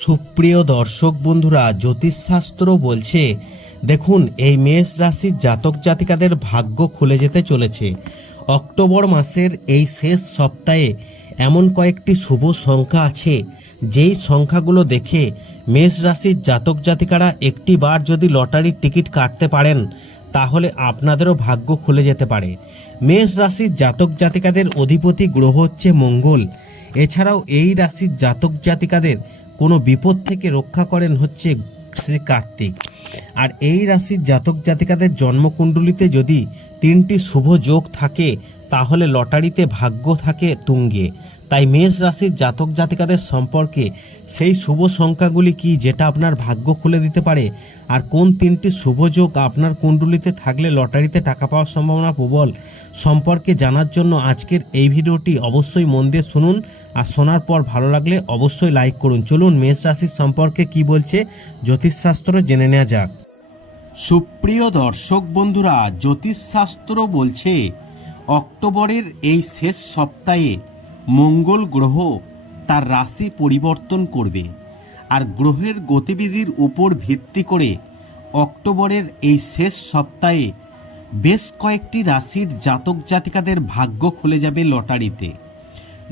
সুপ্রিয় দর্শক বন্ধুরা, জ্যোতিষশাস্ত্র বলছে, দেখুন, এই মেষ রাশির জাতক জাতিকাদের ভাগ্য খুলে যেতে চলেছে। অক্টোবর মাসের এই শেষ সপ্তাহে এমন কয়েকটি শুভ সংখ্যা আছে। যেই সংখ্যাগুলো দেখে মেষ রাশির জাতক জাতিকারা একটি বার যদি লটারির টিকিট কাটতে পারেন, তাহলে আপনাদেরও ভাগ্য খুলে যেতে পারে। মেষ রাশির জাতক জাতিকাদের অধিপতি গ্রহ হচ্ছে মঙ্গল। এছাড়াও এই রাশির জাতক জাতিকাদের কোনো বিপদ থেকে রক্ষা করেন হচ্ছে শ্রী কার্তিক। আর এই রাশির জাতক জাতিকাদের জন্মকুণ্ডলিতে যদি তিনটি শুভ যোগ থাকে, তাহলে লটারিতে ভাগ্য থাকে তুঙ্গে। তাই মেষ রাশির জাতক জাতিকাদের সম্পর্কে সেই শুভ সংখ্যাগুলি কি যেটা আপনার ভাগ্য খুলে দিতে পারে? আর কোন তিনটি শুভ যোগ আপনার কুণ্ডলিতে থাকলে লটারিতে টাকা পাওয়ার সম্ভাবনা প্রবল? সম্পর্কে জানার জন্য আজকের এই ভিডিওটি অবশ্যই মন দিয়ে শুনুন। আর শোনার পর ভালো লাগলে অবশ্যই লাইক করুন। চলুন মেষ রাশির সম্পর্কে কি বলছে জ্যোতিষশাস্ত্র জেনে নেওয়া যাক। সুপ্রিয় দর্শক বন্ধুরা, জ্যোতিষশাস্ত্র বলছে, অক্টোবরের এই শেষ সপ্তাহে মঙ্গল গ্রহ তার রাশি পরিবর্তন করবে আর গ্রহের গতিবিধির উপর ভিত্তি করে অক্টোবরের এই শেষ সপ্তাহে বেশ কয়েকটি রাশির জাতক জাতিকাদের ভাগ্য খুলে যাবে লটারিতে।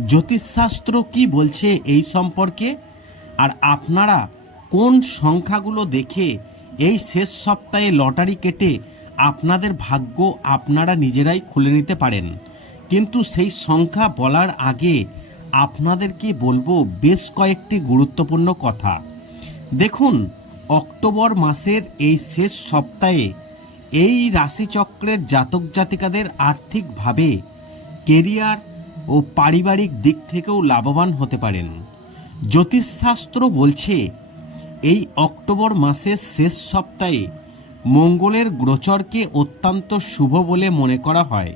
জ্যোতিষশাস্ত্র কি বলছে এই সম্পর্কে? আর আপনারা কোন সংখ্যাগুলো দেখে এই শেষ সপ্তাহে লটারি কেটে আপনাদের ভাগ্য আপনারা নিজেরাই খুলে নিতে পারেন। কিন্তু সেই সংখ্যা বলার আগে আপনাদেরকে বলব বেশ কয়েকটি গুরুত্বপূর্ণ কথা। দেখুন, অক্টোবর মাসের এই শেষ সপ্তাহে এই রাশিচক্রের জাতক জাতিকাদের আর্থিকভাবে কেরিয়ার ও পারিবারিক দিক থেকেও লাভবান হতে পারেন। জ্যোতিষশাস্ত্র বলছে এই অক্টোবর মাসের শেষ সপ্তাহে মঙ্গলের গোচরকে অত্যন্ত শুভ বলে মনে করা হয়।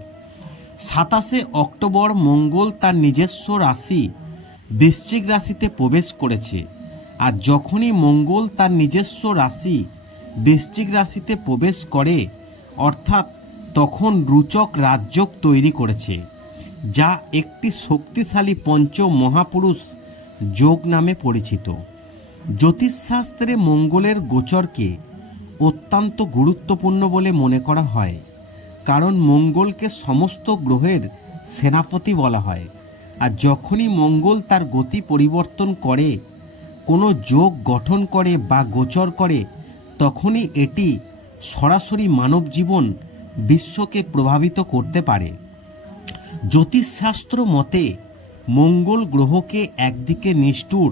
সাতাশে অক্টোবর মঙ্গল তার নিজস্ব রাশি বৃশ্চিক রাশিতে প্রবেশ করেছে আর যখনই মঙ্গল তার নিজস্ব রাশি বৃশ্চিক রাশিতে প্রবেশ করে, অর্থাৎ তখন রুচক রাজযোগ তৈরি করেছে, যা একটি শক্তিশালী পঞ্চ মহাপুরুষ যোগ নামে পরিচিত। জ্যোতিষশাস্ত্রে মঙ্গলের গোচরকে অত্যন্ত গুরুত্বপূর্ণ বলে মনে করা হয়, কারণ মঙ্গলকে সমস্ত গ্রহের সেনাপতি বলা হয়। আর যখনই মঙ্গল তার গতি পরিবর্তন করে, কোনো যোগ গঠন করে বা গোচর করে, তখনই এটি সরাসরি মানব জীবন বিশ্বকে প্রভাবিত করতে পারে। জ্যোতিষশাস্ত্র মতে, মঙ্গল গ্রহকে একদিকে নিষ্ঠুর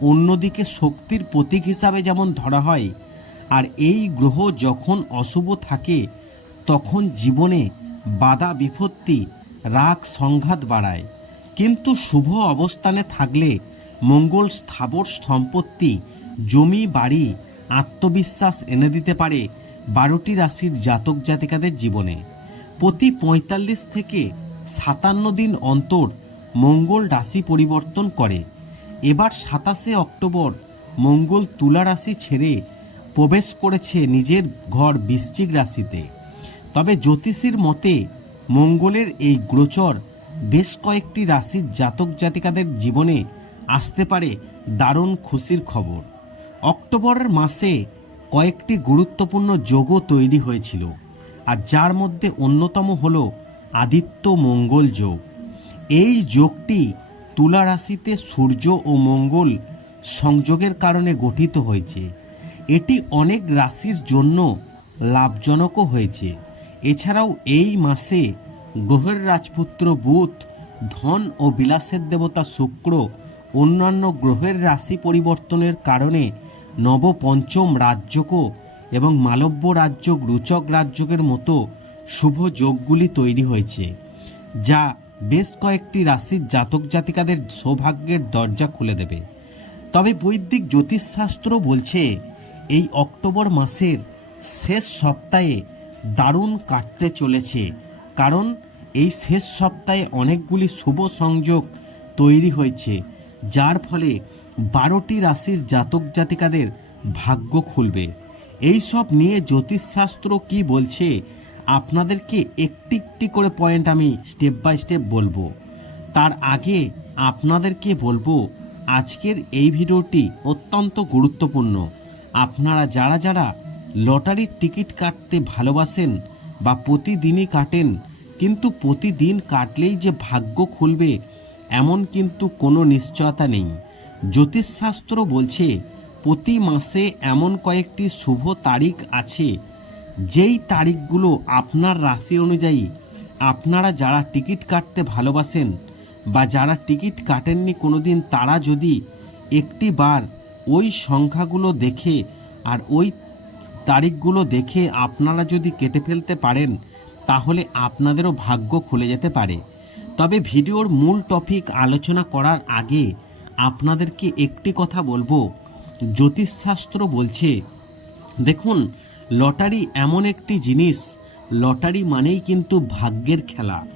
অন্যদিকে শক্তির প্রতীক হিসাবে যেমন ধরা হয়, আর এই গ্রহ যখন অশুভ থাকে, তখন জীবনে বাধা বিপত্তি, রাগ সংঘাত বাড়ায়। কিন্তু শুভ অবস্থানে থাকলে মঙ্গল স্থাবর সম্পত্তি, জমি, বাড়ি, আত্মবিশ্বাস এনে দিতে পারে বারোটি রাশির জাতক জাতিকাদের জীবনে। প্রতি পঁয়তাল্লিশ থেকে সাতান্ন দিন অন্তর মঙ্গল রাশি পরিবর্তন করে। এবার সাতাশে অক্টোবর মঙ্গল তুলা রাশি ছেড়ে প্রবেশ করেছে নিজের ঘর বৃশ্চিক রাশিতে। তবে জ্যোতিষীর মতে মঙ্গলের এই গোচর বেশ কয়েকটি রাশির জাতক জাতিকাদের জীবনে আসতে পারে দারুণ খুশির খবর। অক্টোবরের মাসে কয়েকটি গুরুত্বপূর্ণ যোগও তৈরি হয়েছিল, আর যার মধ্যে অন্যতম হল আদিত্য মঙ্গল যোগ। এই যোগটি তুলা রাশিতে সূর্য ও মঙ্গল সংযোগের কারণে গঠিত হয়েছে। এটি অনেক রাশির জন্য লাভজনকও হয়েছে। এছাড়াও এই মাসে গ্রহের রাজপুত্র বুধ, ধন ও বিলাসের দেবতা শুক্র, অন্যান্য গ্রহের রাশি পরিবর্তনের কারণে নবপঞ্চম রাজ্যকও এবং মালব্য রাজ্যক রুচক রাজ্যকের মতো শুভ যোগগুলি তৈরি হয়েছে, যা বেশ কয়েকটি রাশির জাতক জাতিকাদের সৌভাগ্যের দরজা খুলে দেবে। তবে বৈদিক জ্যোতিষশাস্ত্র বলছে, এই অক্টোবর মাসের শেষ সপ্তাহে দারুণ কাটতে চলেছে, কারণ এই শেষ সপ্তাহে অনেকগুলি শুভ সংযোগ তৈরি হয়েছে, যার ফলে বারোটি রাশির জাতক জাতিকাদের ভাগ্য খুলবে। এই সব নিয়ে জ্যোতিষশাস্ত্র কি বলছে আপনাদেরকে একটি একটি করে পয়েন্ট আমি স্টেপ বাই স্টেপ বলব। তার আগে আপনাদেরকে বলব, আজকের এই ভিডিওটি অত্যন্ত গুরুত্বপূর্ণ। আপনারা যারা যারা লটারির টিকিট কাটতে ভালোবাসেন বা প্রতিদিনই কাটেন, কিন্তু প্রতিদিন কাটলেই যে ভাগ্য খুলবে, এমন কিন্তু কোনো নিশ্চয়তা নেই। জ্যোতিষশাস্ত্র বলছে, প্রতি মাসে এমন কয়েকটি শুভ তারিখ আছে যেই তারিখগুলো আপনার রাশি অনুযায়ী আপনারা যারা টিকিট কাটতে ভালোবাসেন বা যারা টিকিট কাটেননি কোনো দিন তারা যদি একটি বার ওই সংখ্যাগুলো দেখে আর ওই তারিখগুলো দেখে আপনারা যদি কেটে ফেলতে পারেন, তাহলে আপনাদেরও ভাগ্য খুলে যেতে পারে। তবে ভিডিওর মূল টপিক আলোচনা করার আগে আপনাদেরকে একটি কথা বলব। জ্যোতিষশাস্ত্র বলছে, দেখুন লটারি এমন একটি জিনিস, লটারি মানেই কিন্তু ভাগ্যের খেলা।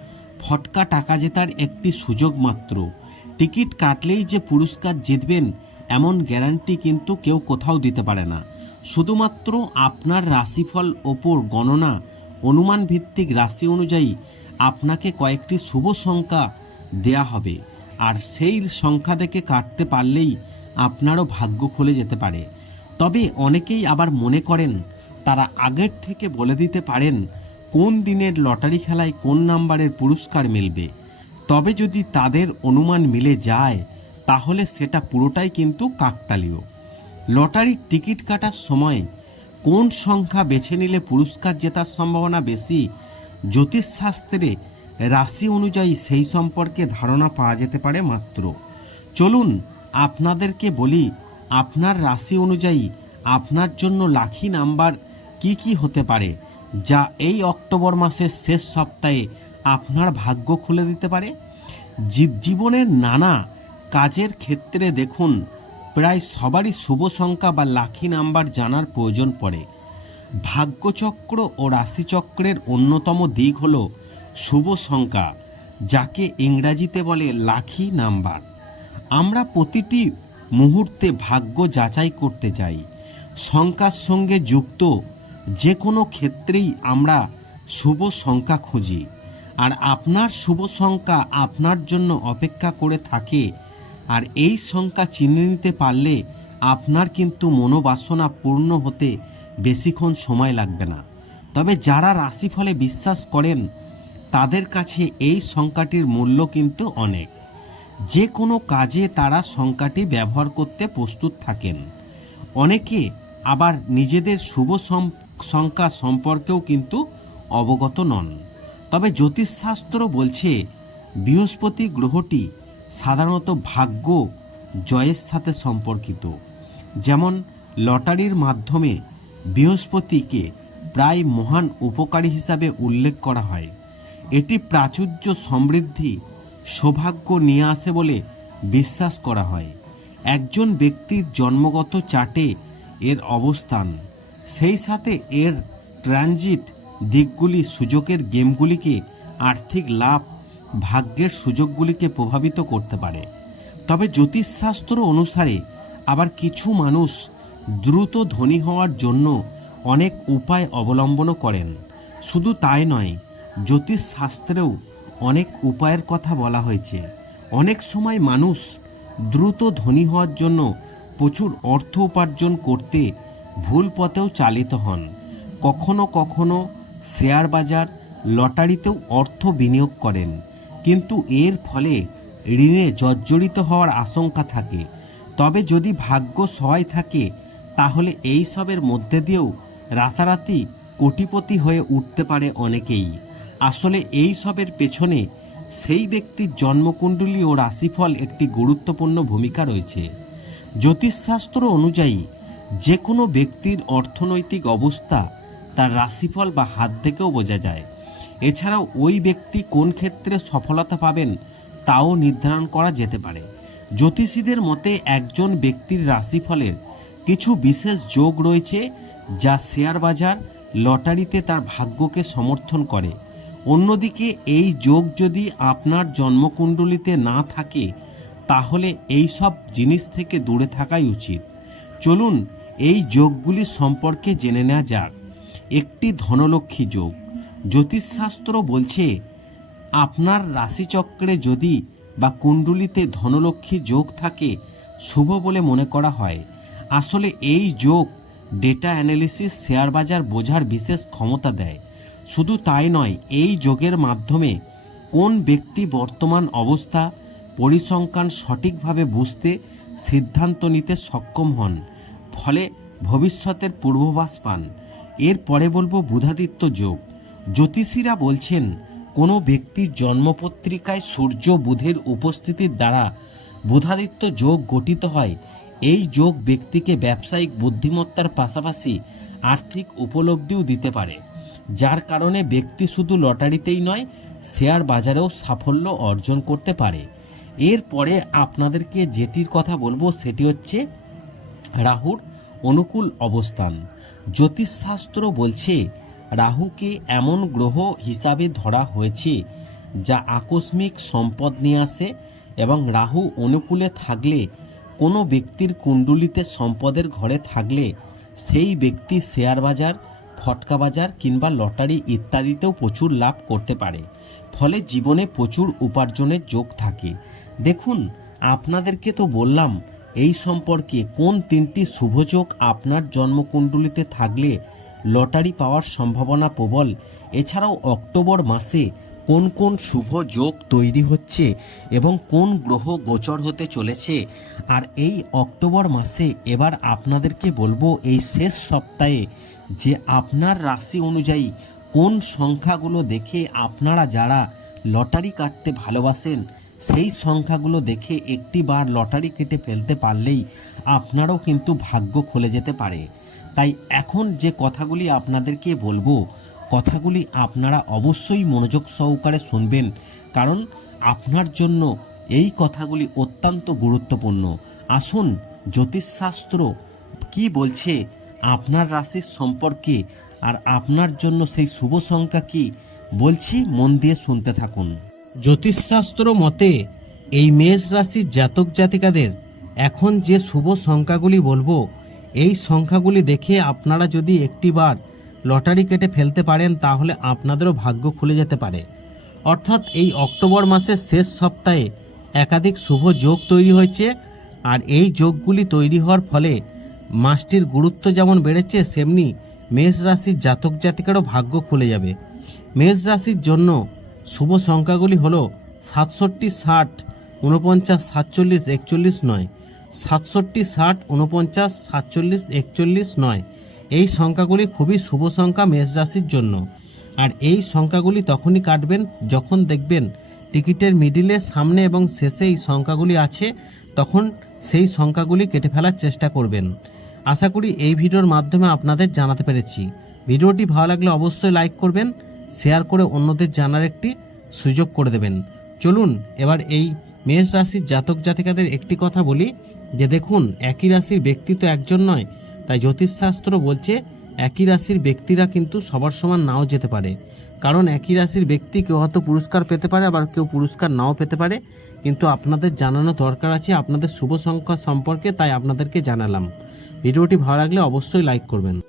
ফটকা টাকা জেতার একটি সুযোগ মাত্র। টিকিট কাটলেই যে পুরস্কার জিতবেন, এমন গ্যারান্টি কিন্তু কেউ কোথাও দিতে পারে না। শুধুমাত্র আপনার রাশিফল ওপর গণনা অনুমান ভিত্তিক রাশি অনুযায়ী আপনাকে কয়েকটি শুভ সংখ্যা দেয়া হবে। আর সেই সংখ্যা থেকে কাটতে পারলেই আপনারও ভাগ্য খুলে যেতে পারে। তবে অনেকেই আবার মনে করেন তারা আগের থেকে বলে দিতে পারেন কোন দিনের লটারি খেলায় কোন নাম্বারের পুরস্কার মিলবে। তবে যদি তাদের অনুমান মিলে যায়, তাহলে সেটা পুরোটাই কিন্তু কাকতালীয়। লটারির টিকিট কাটার সময় কোন সংখ্যা বেছে নিলে পুরস্কার জেতার সম্ভাবনা বেশি, জ্যোতিষশাস্ত্রে রাশি অনুযায়ী সেই সম্পর্কে ধারণা পাওয়া যেতে পারে মাত্র। চলুন আপনাদেরকে বলি, আপনার রাশি অনুযায়ী আপনার জন্য লাখি নাম্বার কি কি হতে পারে যা এই অক্টোবর মাসের শেষ সপ্তাহে আপনার ভাগ্য খুলে দিতে পারে? জীবনের নানা কাজের ক্ষেত্রে দেখুন, প্রায় সবারই শুভ সংখ্যা বা লাখি নাম্বার জানার প্রয়োজন পড়ে। ভাগ্যচক্র ও রাশিচক্রের অন্যতম দিক হল শুভ সংখ্যা, যাকে ইংরাজিতে বলে লাখি নাম্বার। আমরা প্রতিটি মুহূর্তে ভাগ্য যাচাই করতে চাই। সংখ্যার সঙ্গে যুক্ত যে কোনো ক্ষেত্রেই আমরা শুভ সংখ্যা খুঁজি। আর আপনার শুভ সংখ্যা আপনার জন্য অপেক্ষা করে থাকে। আর এই সংখ্যা চিনে নিতে পারলে আপনার কিন্তু মনোবাসনা পূর্ণ হতে বেশিক্ষণ সময় লাগবে না। তবে যারা রাশিফলে বিশ্বাস করেন, তাদের কাছে এই সংখ্যাটির মূল্য কিন্তু অনেক। যে কোনো কাজে তারা সংখ্যাটি ব্যবহার করতে প্রস্তুত থাকেন। অনেকে আবার নিজেদের শুভ সংখ্যা সম্পর্কেও কিন্তু অবগত নন। তবে জ্যোতিষশাস্ত্র বলছে, বৃহস্পতি গ্রহটি সাধারণত ভাগ্য জয়ের সাথে সম্পর্কিত। যেমন, লটারির মাধ্যমে বৃহস্পতিকে প্রায় মহান উপকারী হিসাবে উল্লেখ করা হয়। এটি প্রাচুর্য সমৃদ্ধি, সৌভাগ্য নিয়ে আসে বলে বিশ্বাস করা হয়। একজন ব্যক্তির জন্মগত চার্টে এর অবস্থান। সেই সাথে এর ট্রানজিট দিকগুলি সুযোগের গেমগুলিকে আর্থিক লাভ, ভাগ্যের সুযোগগুলিকে প্রভাবিত করতে পারে। তবে জ্যোতিষশাস্ত্র অনুসারে আবার কিছু মানুষ দ্রুত ধনী হওয়ার জন্য অনেক উপায় অবলম্বনও করেন। শুধু তাই নয়, জ্যোতিষশাস্ত্রেও অনেক উপায়ের কথা বলা হয়েছে। অনেক সময় মানুষ দ্রুত ধনী হওয়ার জন্য প্রচুর অর্থ উপার্জন করতে ভুল পথেও চালিত হন। কখনো কখনো শেয়ার বাজার লটারিতেও অর্থ বিনিয়োগ করেন, কিন্তু এর ফলে ঋণে জর্জরিত হওয়ার আশঙ্কা থাকে। তবে যদি ভাগ্য সহায় থাকে, তাহলে এই সবের মধ্যে দিয়েও রাতারাতি কোটিপতি হয়ে উঠতে পারে অনেকেই। আসলে এই সবের পেছনে সেই ব্যক্তির জন্মকুণ্ডলী ও রাশিফল একটি গুরুত্বপূর্ণ ভূমিকা রয়েছে। জ্যোতিষশাস্ত্র অনুযায়ী যে কোনো ব্যক্তির অর্থনৈতিক অবস্থা তার রাশিফল বা হাত থেকেও বোঝা যায়। এছাড়াও ওই ব্যক্তি কোন ক্ষেত্রে সফলতা পাবেন তাও নির্ধারণ করা যেতে পারে। জ্যোতিষীদের মতে একজন ব্যক্তির রাশিফলের কিছু বিশেষ যোগ রয়েছে যা শেয়ার বাজার, লটারিতে তার ভাগ্যকে সমর্থন করে। অন্যদিকে এই যোগ যদি আপনার জন্মকুণ্ডলিতে না থাকে, তাহলে এই সব জিনিস থেকে দূরে থাকাই উচিত। চলুন এই যোগগুলি সম্পর্কে জেনে নেওয়া যাক। একটি ধনলক্ষ্মী যোগ। জ্যোতিষশাস্ত্র বলছে, আপনার রাশিচক্রে যদি বা কুণ্ডলিতে ধনলক্ষ্মী যোগ থাকে, শুভ বলে মনে করা হয়। আসলে এই যোগ ডেটা অ্যানালিসিস শেয়ার বাজার বোঝার বিশেষ ক্ষমতা দেয়। শুধু তাই নয়, এই যোগের মাধ্যমে কোন ব্যক্তি বর্তমান অবস্থা, পরিসংখ্যান সঠিকভাবে বুঝতে সিদ্ধান্ত নিতে সক্ষম হন। ফলে ভবিষ্যতের পূর্বাভাস পান। এরপরে বলব বুধাদিত্য যোগ। জ্যোতিষীরা বলছেন, কোনো ব্যক্তির জন্মপত্রিকায় সূর্য বুধের উপস্থিতির দ্বারা বুধাদিত্য যোগ গঠিত হয়। এই যোগ ব্যক্তিকে ব্যবসায়িক বুদ্ধিমত্তার পাশাপাশি আর্থিক উপলব্ধিও দিতে পারে। যার কারণে ব্যক্তি শুধু লটারিতেই নয়, শেয়ার বাজারেও সাফল্য অর্জন করতে পারে। এরপরে আপনাদেরকে যেটির কথা বলব সেটি হচ্ছে রাহুর অনুকূল অবস্থান। জ্যোতিষশাস্ত্র বলছে, রাহুকে এমন গ্রহ হিসাবে ধরা হয়েছে যা আকস্মিক সম্পদ নিয়ে আসে এবং রাহু অনুকূলে থাকলে, কোনো ব্যক্তির কুণ্ডুলিতে সম্পদের ঘরে থাকলে সেই ব্যক্তি শেয়ার বাজার, ফটকা বাজার কিংবা লটারি ইত্যাদিতেও প্রচুর লাভ করতে পারে। ফলে জীবনে প্রচুর উপার্জনের যোগ থাকে। দেখুন, আপনাদেরকে তো বললাম এই সম্পর্কে কোন তিনটি শুভযোগ আপনার জন্মকুণ্ডলিতে থাকলে লটারি পাওয়ার সম্ভাবনা প্রবল? এছাড়াও অক্টোবর মাসে কোন কোন শুভ যোগ তৈরি হচ্ছে এবং কোন গ্রহ গোচর হতে চলেছে? আর এই অক্টোবর মাসে এবার আপনাদেরকে বলব এই শেষ সপ্তাহে যে আপনার রাশি অনুযায়ী কোন সংখ্যাগুলো দেখে আপনারা যারা লটারি কাটতে ভালোবাসেন সেই সংখ্যাগুলো দেখে একটি বার লটারি কেটে ফেলতে পারলেই আপনারও কিন্তু ভাগ্য খুলে যেতে পারে। তাই এখন যে কথাগুলি আপনাদেরকে বলব, কথাগুলি আপনারা অবশ্যই মনোযোগ সহকারে শুনবেন, কারণ আপনার জন্য এই কথাগুলি অত্যন্ত গুরুত্বপূর্ণ। আসুন জ্যোতিষশাস্ত্র কি বলছে, আপনার রাশির সম্পর্কে আর আপনার জন্য সেই শুভ সংখ্যা কি বলছি, মন দিয়ে শুনতে থাকুন। জ্যোতিষশাস্ত্র মতে, এই মেষ রাশির জাতক জাতিকাদের এখন যে শুভ সংখ্যাগুলি বলব, এই সংখ্যাগুলি দেখে আপনারা যদি একটিবার লটারি কেটে ফেলতে পারেন, তাহলে আপনাদেরও ভাগ্য খুলে যেতে পারে। অর্থাৎ এই অক্টোবর মাসের শেষ সপ্তাহে একাধিক শুভ যোগ তৈরি হয়েছে, আর এই যোগগুলি তৈরি হওয়ার ফলে মাসটির গুরুত্ব যেমন বেড়েছে, সেমনি মেষ রাশির জাতক জাতিকারও ভাগ্য খুলে যাবে। মেষ রাশির জন্য শুভ সংখ্যাগুলি হলো সাতষট্টি, ষাট উনপঞ্চাশ সাতচল্লিশ, একচল্লিশ নয়। সাতষট্টি, ষাট উনপঞ্চাশ সাতচল্লিশ, একচল্লিশ নয়। এই সংখ্যাগুলি খুবই শুভ সংখ্যা মেষ রাশির জন্য। আর এই সংখ্যাগুলি তখনই কাটবেন যখন দেখবেন টিকিটের মিডিলে সামনে এবং শেষে এই সংখ্যাগুলি আছে, তখন সেই সংখ্যাগুলি কেটে ফেলার চেষ্টা করবেন। আশা করি এই ভিডিওর মাধ্যমে আপনাদের জানাতে পেরেছি। ভিডিওটি ভালো লাগলে অবশ্যই লাইক করবেন শেয়ার করে অন্যদের জানার একটি সুযোগ করে দেবেন। চলুন, এবার এই মেষ রাশির জাতক জাতিকাদের একটি কথা বলি। যে দেখুন, একই রাশির ব্যক্তি তো একজন নয়। তাই জ্যোতিষশাস্ত্র বলছে, একই রাশির ব্যক্তিরা কিন্তু সবার সমান নাও যেতে পারে। কারণ একই রাশির ব্যক্তি কেউ হয়তো পুরস্কার পেতে পারে, আবার কেউ পুরস্কার নাও পেতে পারে। কিন্তু আপনাদের জানানো দরকার আছে, আপনাদের শুভ সংখ্যা সম্পর্কে, তাই আপনাদেরকে জানালাম। ভিডিওটি ভালো লাগলে অবশ্যই লাইক করবেন।